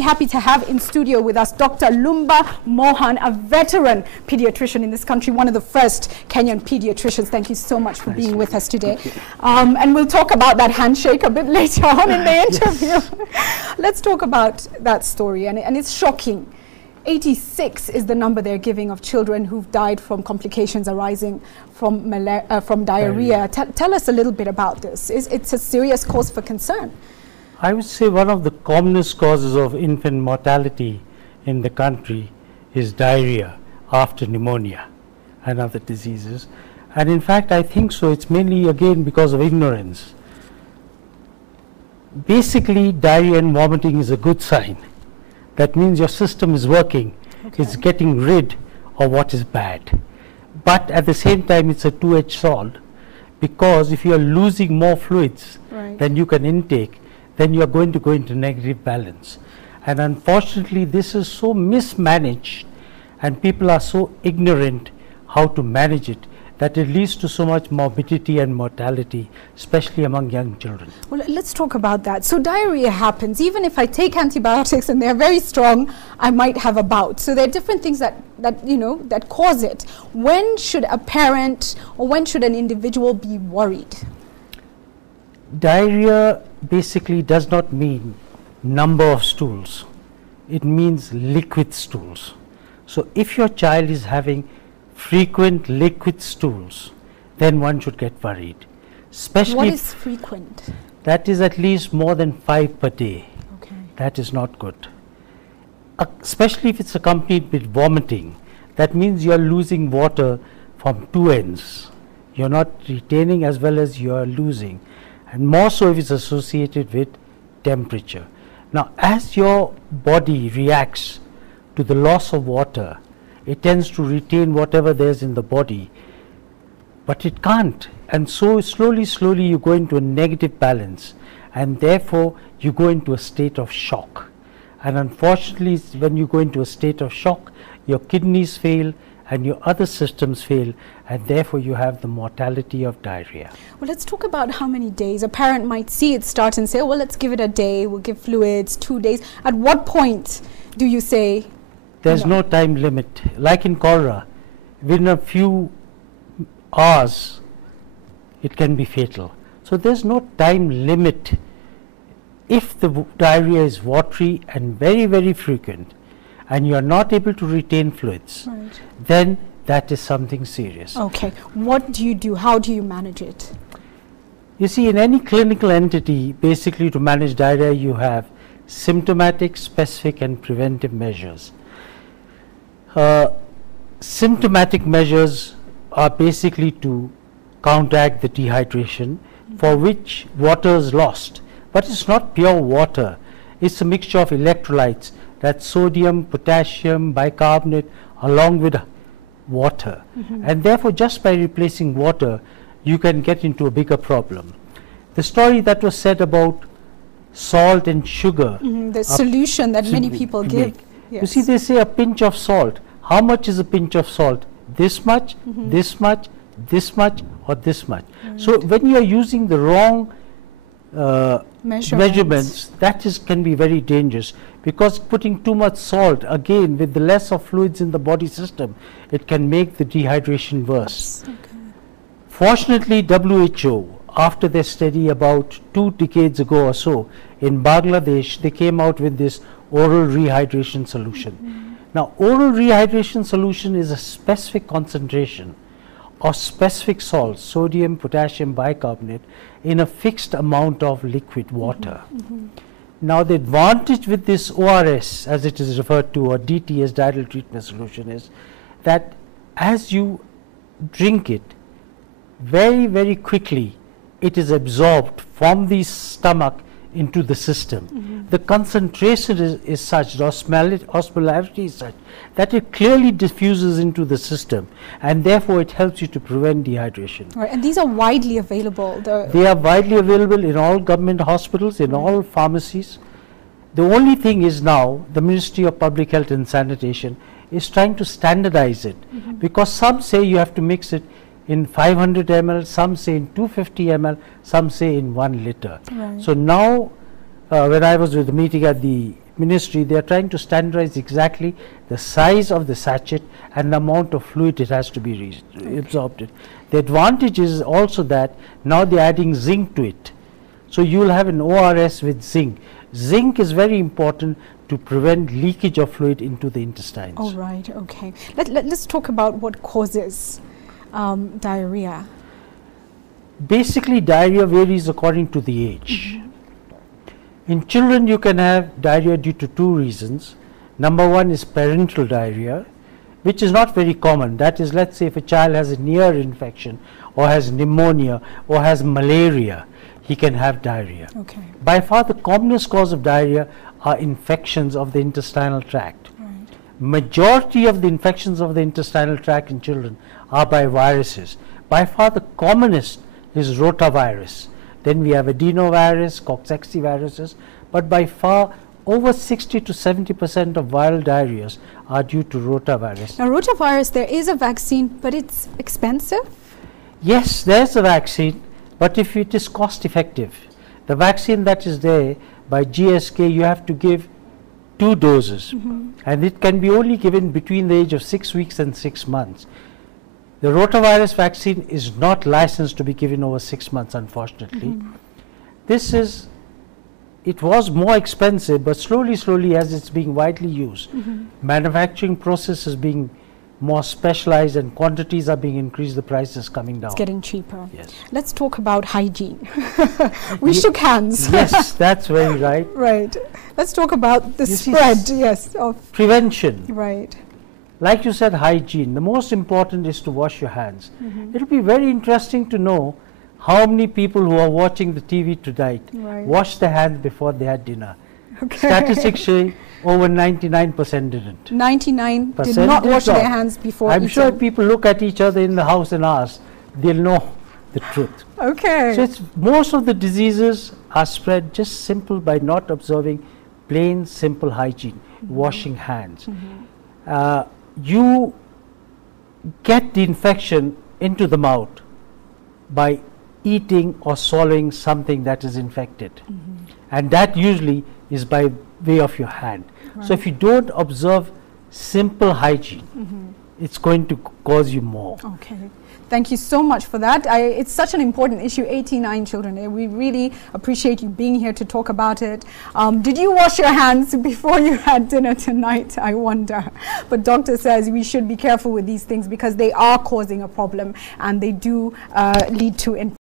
Happy to have in studio with us Dr. Lumba Mohan, a veteran pediatrician in this country, one of the first Kenyan pediatricians. Thank you so much for being with us today. And we'll talk about that handshake a bit later on in the interview. Let's talk about that story, and it's shocking. 86 is the number they're giving of children who've died from complications arising from diarrhea. Tell us a little bit about this. It's a serious cause for concern. I would say one of the commonest causes of infant mortality in the country is diarrhea after pneumonia and other diseases. And in fact, I think so. It's mainly, again, because of ignorance. Basically, diarrhea and vomiting is a good sign. That means your system is working. Okay. It's getting rid of what is bad. But at the same time, it's a two-edged sword, because if you are losing more fluids than you can intake, then you are going to go into negative balance. And unfortunately, this is so mismanaged, and people are so ignorant how to manage it, that it leads to so much morbidity and mortality, especially among young children. Well, let's talk about that. So diarrhea happens. Even if I take antibiotics and they're very strong, I might have a bout. So there are different things that cause it. When should a parent or when should an individual be worried? Diarrhea basically does not mean number of stools. It means liquid stools. So if your child is having frequent liquid stools, then one should get worried. Especially what is frequent? That is at least more than 5 per day. Okay. That is not good. Especially if it's accompanied with vomiting. That means you are losing water from two ends. You're not retaining as well as you are losing. And more so if it's associated with temperature. Now, as your body reacts to the loss of water, it tends to retain whatever there's in the body, but it can't. And so slowly you go into a negative balance, and therefore you go into a state of shock. And unfortunately, when you go into a state of shock, your kidneys fail and your other systems fail, and therefore you have the mortality of diarrhea. Well, let's talk about how many days. A parent might see it start and say, oh, well, let's give it a day, we'll give fluids, 2 days. At what point do you say? There's no time limit. Like in cholera, within a few hours, it can be fatal. So there's no time limit. If the diarrhea is watery and very, very frequent, and you are not able to retain fluids, then that is something serious. Okay. What do you do? How do you manage it? You see, in any clinical entity, basically to manage diarrhea, you have symptomatic, specific, and preventive measures. Symptomatic measures are basically to counteract the dehydration, for which water is lost. But it's not pure water. It's a mixture of electrolytes. That's sodium, potassium, bicarbonate, along with water. And therefore, just by replacing water, you can get into a bigger problem. The story that was said about salt and sugar. The solution that many people give. Yes. You see, they say a pinch of salt. How much is a pinch of salt? This much, this much, this much, or this much. So when you are using the wrong measurements, that can be very dangerous, because putting too much salt, again, with the less of fluids in the body system, it can make the dehydration worse. Okay. Fortunately, WHO, after their study about 2 decades ago or so in Bangladesh, they came out with this oral rehydration solution. Now, oral rehydration solution is a specific concentration of specific salts, sodium, potassium, bicarbonate, in a fixed amount of liquid water. Now, the advantage with this ORS, as it is referred to, or DTS, dietary treatment solution, is that as you drink it, very, very quickly, it is absorbed from the stomach into the system. The concentration is such, the osmolarity is such, that it clearly diffuses into the system, and therefore it helps you to prevent dehydration. Right, and these are widely available? They are widely available in all government hospitals, in all pharmacies. The only thing is now, the Ministry of Public Health and Sanitation is trying to standardize it, because some say you have to mix it in 500 ml, some say in 250 ml, some say in 1 liter. Right. So now, when I was with the meeting at the ministry, they are trying to standardize exactly the size of the sachet and the amount of fluid it has to be absorbed. The advantage is also that now they are adding zinc to it. So you will have an ORS with zinc. Zinc is very important to prevent leakage of fluid into the intestines. Oh, right, okay. Let's talk about what causes diarrhea. Basically, diarrhea varies according to the age. In children, you can have diarrhea due to two reasons. Number one is parenteral diarrhea, which is not very common. That is, let's say if a child has an ear infection or has pneumonia or has malaria, he can have diarrhea. Okay. By far the commonest cause of diarrhea are infections of the intestinal tract. Right. Majority of the infections of the intestinal tract in children are by viruses. By far the commonest is rotavirus. Then we have adenovirus, Coxsackie viruses, but by far over 60 to 70% of viral diarrheas are due to rotavirus. Now, rotavirus, there is a vaccine, but it's expensive? Yes, there's a vaccine, but if it is cost effective, the vaccine that is there by GSK, you have to give 2 doses, and it can be only given between the age of 6 weeks and 6 months. The rotavirus vaccine is not licensed to be given over 6 months, unfortunately. It was more expensive, but slowly as it's being widely used, manufacturing process is being more specialized and quantities are being increased, the price is coming down. It's getting cheaper. Yes. Let's talk about hygiene. We shook hands. Yes, that's very right. Right. Let's talk about the spread, yes, of prevention. Right. Like you said, hygiene. The most important is to wash your hands. It will be very interesting to know how many people who are watching the TV tonight wash their hands before they had dinner. Okay. Statistics say over 99% didn't. 99 did not wash their hands before eating. I'm sure if people look at each other in the house and ask, they'll know the truth. Okay. So most of the diseases are spread just simple by not observing plain simple hygiene, washing hands. You get the infection into the mouth by eating or swallowing something that is infected, and that usually is by way of your hand. So if you don't observe simple hygiene, it's going to cause you more. Okay. Thank you so much for that. It's such an important issue, 89 children. We really appreciate you being here to talk about it. Did you wash your hands before you had dinner tonight? I wonder. But doctor says we should be careful with these things because they are causing a problem and they do lead to infection.